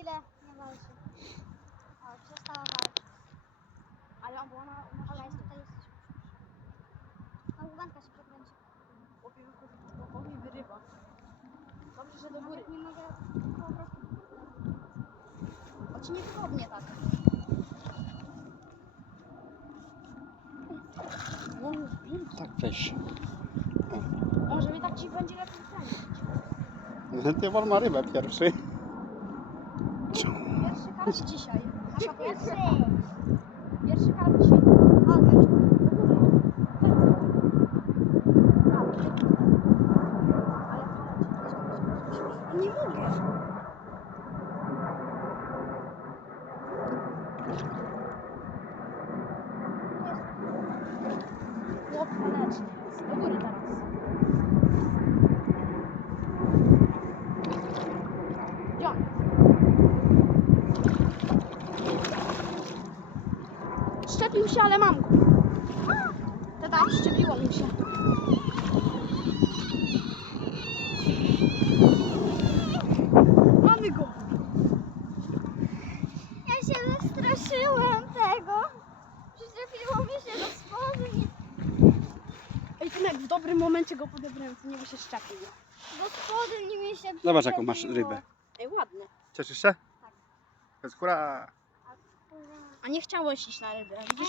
chwilę nie walczy. O, przestała walczyć. Ale on była na... Ola jest tutaj. Jest... No, gubanka się przekręci. Chłopie wychodzi, chłopie wyrywa. Dobrze, że do góry. Nawet nie mogę po prostu... O ci niewygodnie tak. Wow, pięknie. Tak weź. Może mi tak ci będzie lepiej kręcić. Ty wol ma rybę pierwszy. Pierwszy karp dzisiaj. Nasza pierwsza. Pierwszy karp dzisiaj. Męczu. Nie mogę. Chłop konecznie jest. Do góry teraz. Gdzie on jest? Szczepił się, ale mam go. A, to tam szczepiło mu się. Mamy go. Ja się wystraszyłem tego. Przyczepiło mi się do spodni. Ej, Tymek, w dobrym momencie go podebrałem, to nie by się szczepił. Do spodni mi się Zobacz jaką masz przyczepiło. rybę. Ej, ładny. Cieszysz się? Tak. To jest kura. A nie chciałeś iść na rybę. Widzisz,